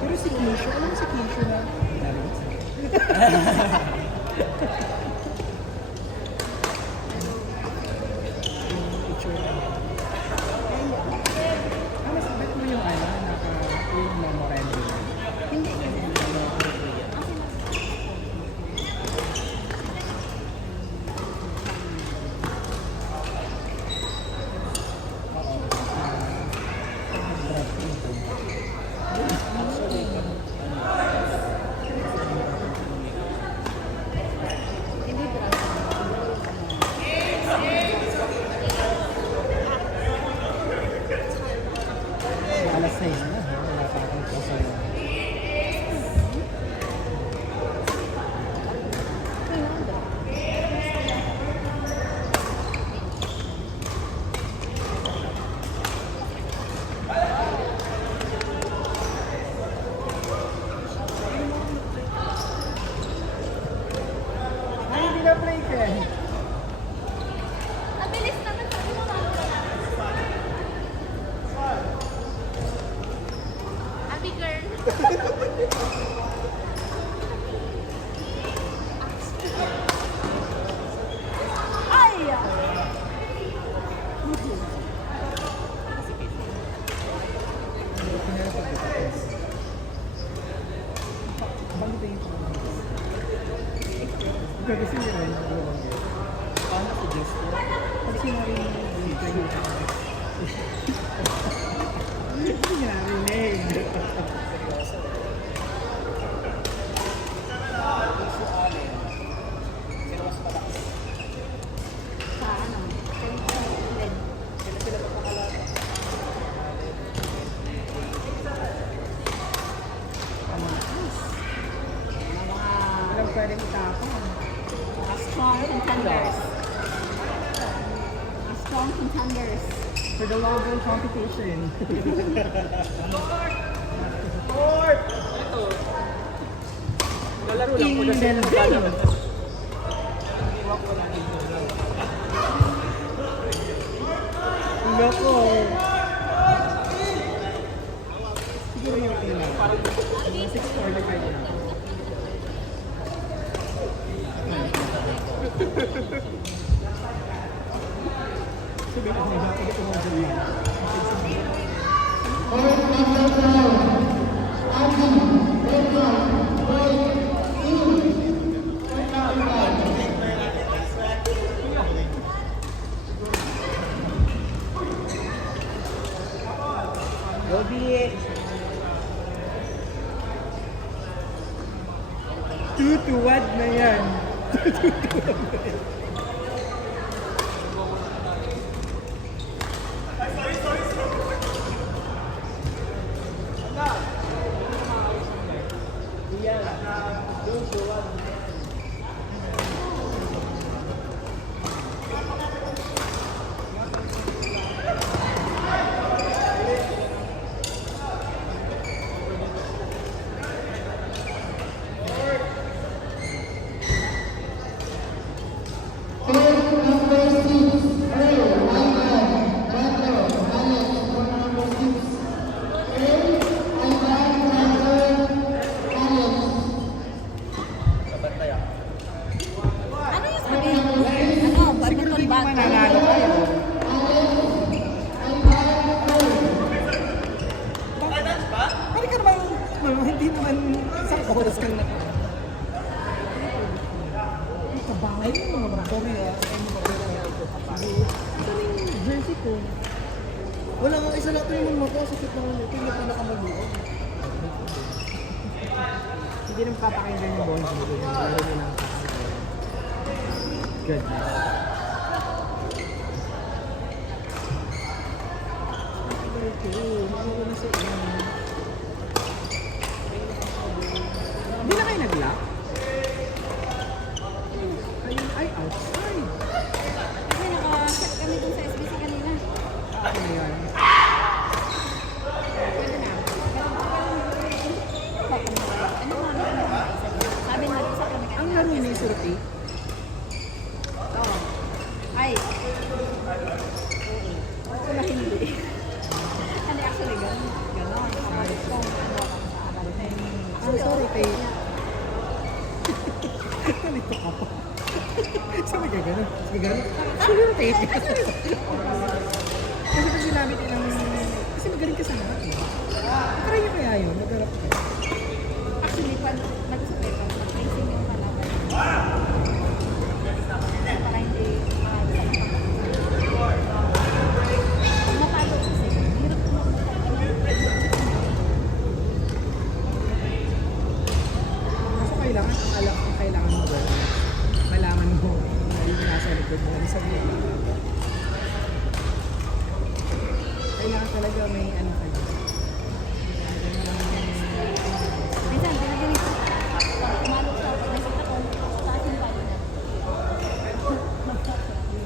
Pero si Keisha, alam si Keisha na. Masabit mo yung yung memorandum. Hindi. Alas 6 na. Wala pa akong pasaya. Ay, hindi na play ka eh. Nabilis naman sabi mo Abby girl. Ay! Kasi hindi rin paano suggest ko? Pag sinabi mo hindi niya narinig. Sa ano? Walang pwedeng itapon. Strong contenders. Strong contenders. For the level competition. Lalaro lang po kasi Loko. Siguro yung ano lang. Mga 6:45 na. Sabi ko na dapat ito mga dyan. Gobi! Tutuwad na yan. Tutuwad na yan. Ano yung sabi? Ano? Siguro Badminton di ka bat? mananalo kayo. Pwede ka naman, hindi naman isang oras kang na. Ay, kabahay mo. Sorry ah. Galing jersey ko. Wala nga, isa lang ito naman mo ko. Sakit naman ito. Hindi pa nakamaluan. Hindi nang papakinggan yung bond. Hindi nang laro nila ang kakalain. Goodness. Okay, mauro na sa inyo. Hindi na kayo nag-lock? Ay, outside. Kasi naka-set kami dun sa SBC kanina. Ano na yun? Pwede na. Ano nga ba? Sabi na rin sa kami Ang laro na yung survey. Oo. Ay. Oo. Wala hindi. Hindi actually gano'n. Gano'n. I'm sorry, Tay. Nalito ka pa. Sabi ka gano'n? Sabi gano'n? Actually, Tay. Kasi pag ginamit yun ng... Kasi magaling ka sa lahat eh. Try niyo kaya yun, nag-arap ka. Actually, pag nag-usap ito, facing yung kalaban. Para hindi pag matalo kasi, hirap ko Kaso kailangan, ang kailangan mo gawin. Malaman mo na yung nasa likod mo, sa mga. Kailangan talaga may ano ka na. minsan, binigyan ito. Pag tumalo siya, pag nakita ko, taas yung palo niya. Nababalik ako kasi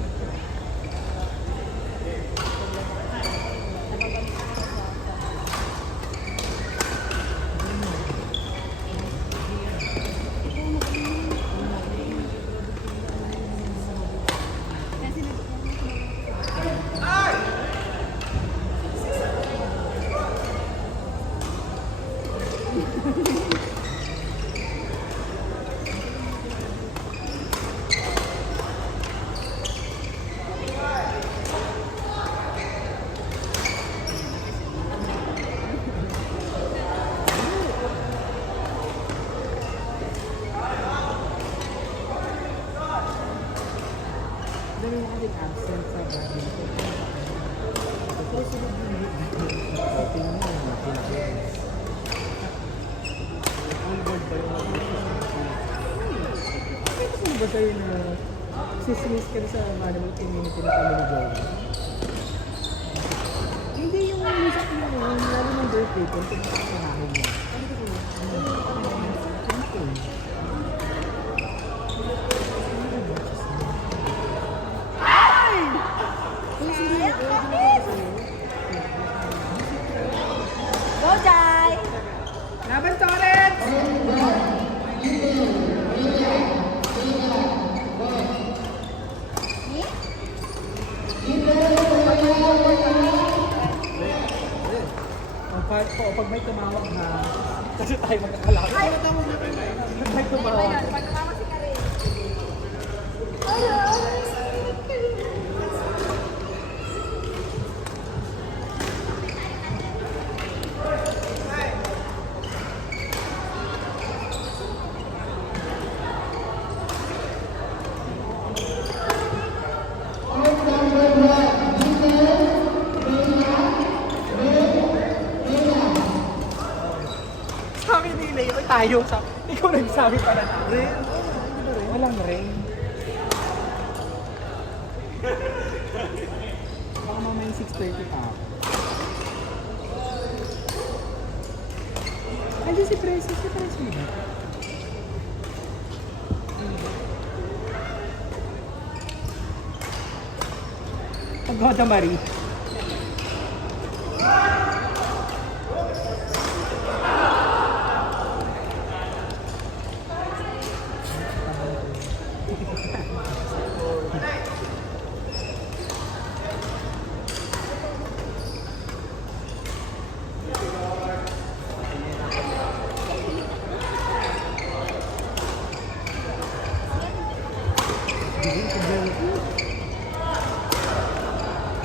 Dami mo kasing absent sa badminton. Pero sunod mo hindi. Tingnan mo, hindi. All board ba yung Ito kung ba sa'yo na sismis ka na sa animal community na kami ni Joey? Hindi yung music mo yun, lalo ng birthday ko, kung nakakarahin mo. Ano ba yun? Go, Jai! Laban Torres! Me? Pag may tumawag na, kasi tayo magkakalaki. Ay! Pag may tumawag. Pag tumama si Karin. Sabi ni Leo, tayo. Ikaw nagsabi pala na. Rain? Walang rain. Baka mamaya 6:30 pa ako. Andiyan si Precious. Si Precious ba? Pagoda Marie.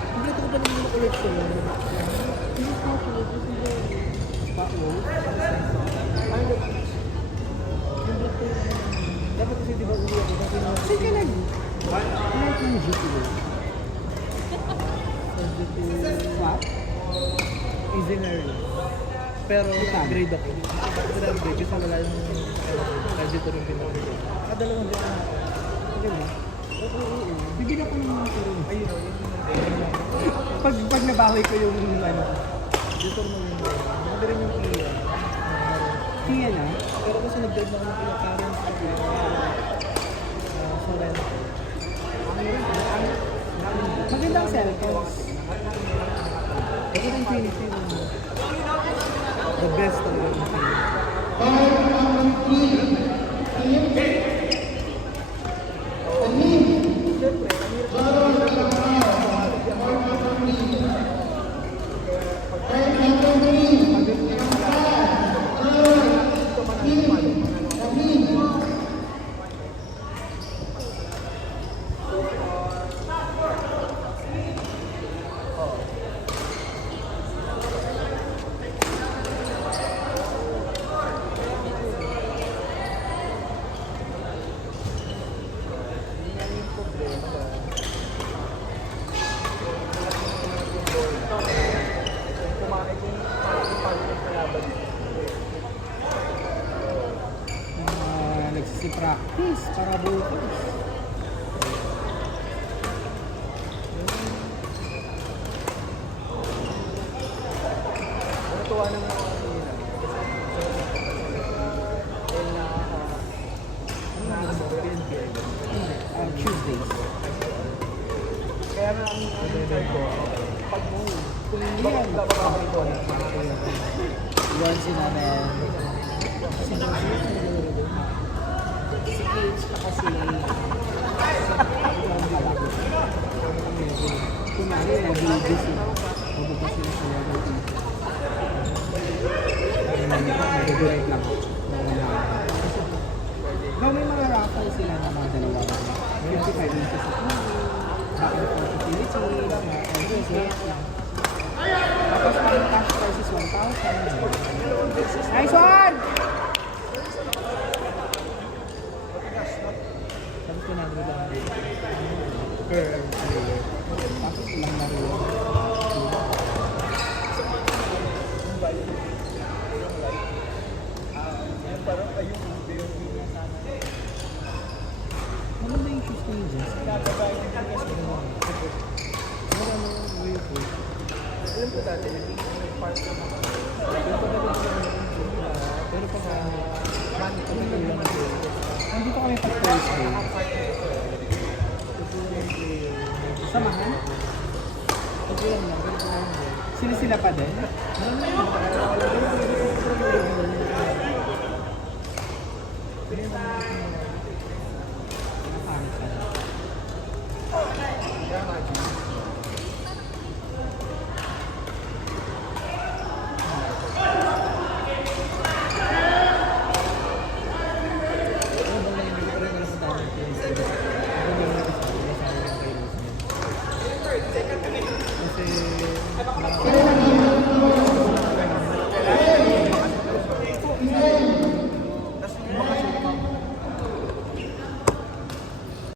Kompleto ko pa naman yung collection. Dapat kasi di ba uli ako? Kasi ka nag... Like yung GPA. Sa GPA... What? Easy na rin. Pero grade ako. Grade kasi wala yung medyo rin pinapagod. Dalawang din ako. Okay ba? Oo. Bibigyan ko ng mga turo. Ayun o. Pag nabawi ko yung ano, Dito mo yung maganda rin yung Kia. Kia na. Pero kasi nag-drive na ako ng Kia parents ko. Sa rent. Magandang cellphones. Ito yung Infinity. The best talaga yung Kia. Nagsisi-practice para bukas. Natuwa naman ako kasi yun. Tuesdays. Kaya nga ang intern ko, pag kung hindi Yan. ako bababa ito, Once in a while. Si Cage na kasi kunwari nag-video sila. Pabukas sila sa level 8. Nag-direct lang ako. No, may mga raffle sila na mga dalawa. 55 inches at TV, back and forth facility, tapos ang cash price is 1,000. Nice one! sabi ko namin lang per player. Tapos ilang laro yun. Maganda yung shoes ni Jess. Alam ko dati, nag-park naman ako. Pero pag money ko lang lang ako. Nandito kami pag Thursday. Samahan? Okay lang lang, pero kung ano. Sila pa din? Nakakit ka.